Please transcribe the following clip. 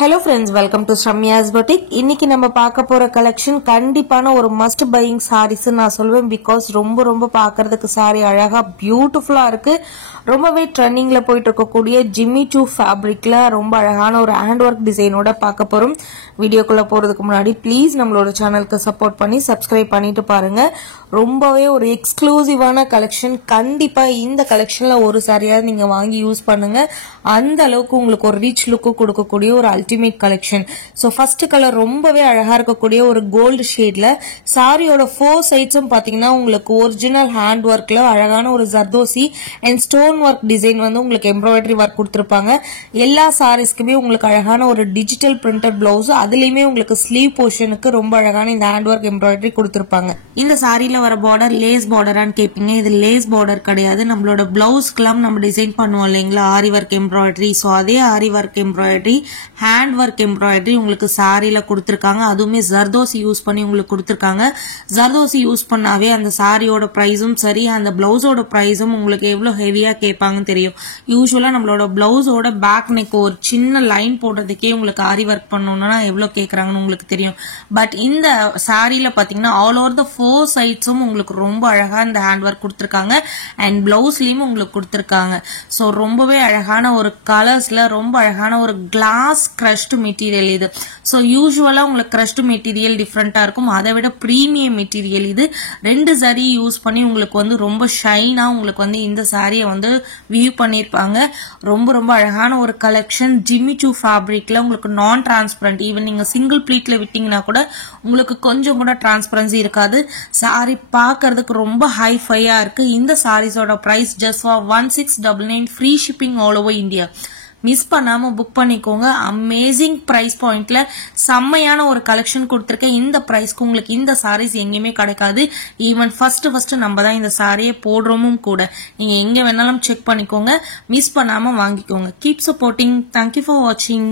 Hello friends, welcome to Shamya's Boutique. இன்னைக்கு நம்ம பார்க்க போற கலெக்ஷன் கண்டிப்பான ஒரு மஸ்ட் பையிங் sarees நான் சொல்வேன் because ரொம்ப பார்க்கிறதுக்கு saree அழகா பியூட்டிஃபுல்லா இருக்கு. ரொம்பவே ட்ரெண்டிங்ல போயிட்டு இருக்கக்கூடிய ஜிம்மி சூ ஃபேப்ரிக்ல ரொம்ப அழகான ஒரு ஹேண்ட் வர்க் டிசைனோட பார்க்க போறோம். வீடியோக்குள்ள போறதுக்கு முன்னாடி ப்ளீஸ் நம்மளோட சேனலுக்கு சப்போர்ட் பண்ணி சப்ஸ்கிரைப் பண்ணிட்டு பாருங்க. ரொம்பவே ஒரு எக்ஸ்க்ளூசிவான கலெக்ஷன். கண்டிப்பா இந்த கலெக்ஷன்ல ஒரு சாரியாவது நீங்க வாங்கி யூஸ் பண்ணுங்க. அந்த அளவுக்கு உங்களுக்கு ஒரு ரிச் லுக் கொடுக்கக்கூடிய ஒரு ultimate collection. So first colour ரொம்பவே அழகா இருக்கக்கூடிய ஒரு கோல்டு ஷேட்ல சாரியோட 4 சைட்ஸும் பாத்தீங்கன்னா உங்களுக்கு ஒரிஜினல் ஹேண்ட் ஒர்க்ல அழகான ஒரு zardozi and stone work design வந்து உங்களுக்கு எம்ப்ராய்டரி ஒர்க் கொடுத்திருப்பாங்க. எல்லா சாரீஸ்க்குமே உங்களுக்கு அழகான ஒரு டிஜிட்டல் பிரிண்டட் பிளவுஸ், அதுலயுமே உங்களுக்கு ஸ்லீவ் போர்ஷனுக்கு ரொம்ப அழகான இந்த ஹேண்ட் ஒர்க் எம்ப்ராய்டரி கொடுத்திருப்பாங்க. இந்த சாரியில வர பார்டர் லேஸ் பார்டரான்னு கேட்பீங்க. இது லேஸ் பார்டர் கிடையாது. நம்மளோட பிளவுஸ்க்குலாம் நம்ம டிசைன் பண்ணுவோம் இல்லைங்களா, ஆரி ஒர்க் எம்ப்ராய்டரி. ஸோ அதே aari work embroidery hand work embroidery உங்களுக்கு சாரியில கொடுத்திருக்காங்க. அதுவுமே ஜர்தோசி யூஸ் பண்ணி உங்களுக்கு கொடுத்திருக்காங்க. ஜர்தோசி யூஸ் பண்ணாவே அந்த சாரியோட பிரைஸும் சரி, அந்த பிளவுஸோட பிரைஸும் உங்களுக்கு எவ்வளவு ஹெவியா கேட்பாங்கன்னு தெரியும். யூஸ்வலா நம்மளோட பிளவுஸோட பேக் நெக் ஒரு சின்ன லைன் போடுறதுக்கே உங்களுக்கு ஆரி ஒர்க் பண்ணணும்னா எவ்வளவு கேட்கறாங்கன்னு உங்களுக்கு தெரியும். பட் இந்த சாரியில பாத்தீங்கன்னா ஆல் ஓவர் த 4 சைட்ஸும் உங்களுக்கு ரொம்ப அழகா இந்த ஹேண்ட் ஒர்க் கொடுத்திருக்காங்க அண்ட் பிளவுஸ்லயும் உங்களுக்கு கொடுத்திருக்காங்க. சோ ரொம்பவே அழகான ஒரு கலர்ஸ்ல ரொம்ப அழகான ஒரு கிளாஸ் கிரஷ்டு மெட்டீரியல் இது. சோ யூஸ்வலா உங்களுக்கு கிரஷ்டு மெட்டீரியல் டிஃப்ரெண்டா இருக்கும், அதை விட பிரீமியம் மெட்டீரியல் இது. 2 சரி யூஸ் பண்ணி உங்களுக்கு வந்து ரொம்ப ஷைனா உங்களுக்கு வந்து இந்த சாரியை வந்து வியூ பண்ணிருப்பாங்க. ரொம்ப அழகான ஒரு கலெக்ஷன். ஜிம்மி சூ ஃபேப்ரிக்ல உங்களுக்கு நான் டிரான்ஸ்பரண்ட், ஈவன் நீங்க சிங்கிள் ப்ளீட்ல விட்டீங்கன்னா கூட உங்களுக்கு கொஞ்சம் கூட டிரான்ஸ்பரன்சி இருக்காது. சாரி பாக்குறதுக்கு ரொம்ப ஹை ஃபையா இருக்கு. இந்த சாரீஸோட price just for 1699, free shipping all over India. Miss பண்ணாம புக் பண்ணிக்கோங்க. அமேசிங் பிரைஸ் பாயிண்ட்ல செம்மையான ஒரு கலெக்ஷன் கொடுத்திருக்கேன். இந்த பிரைஸ்க்கு உங்களுக்கு இந்த சாரீஸ் எங்கேயுமே கிடைக்காது. ஈவன் ஃபர்ஸ்ட் நம்ம தான் இந்த சாரியை போடுறோமும் கூட. நீங்க எங்க வேணாலும் செக் பண்ணிக்கோங்க. மிஸ் பண்ணாம வாங்கிக்கோங்க. Keep supporting. தேங்க்யூ ஃபார் வாட்சிங்.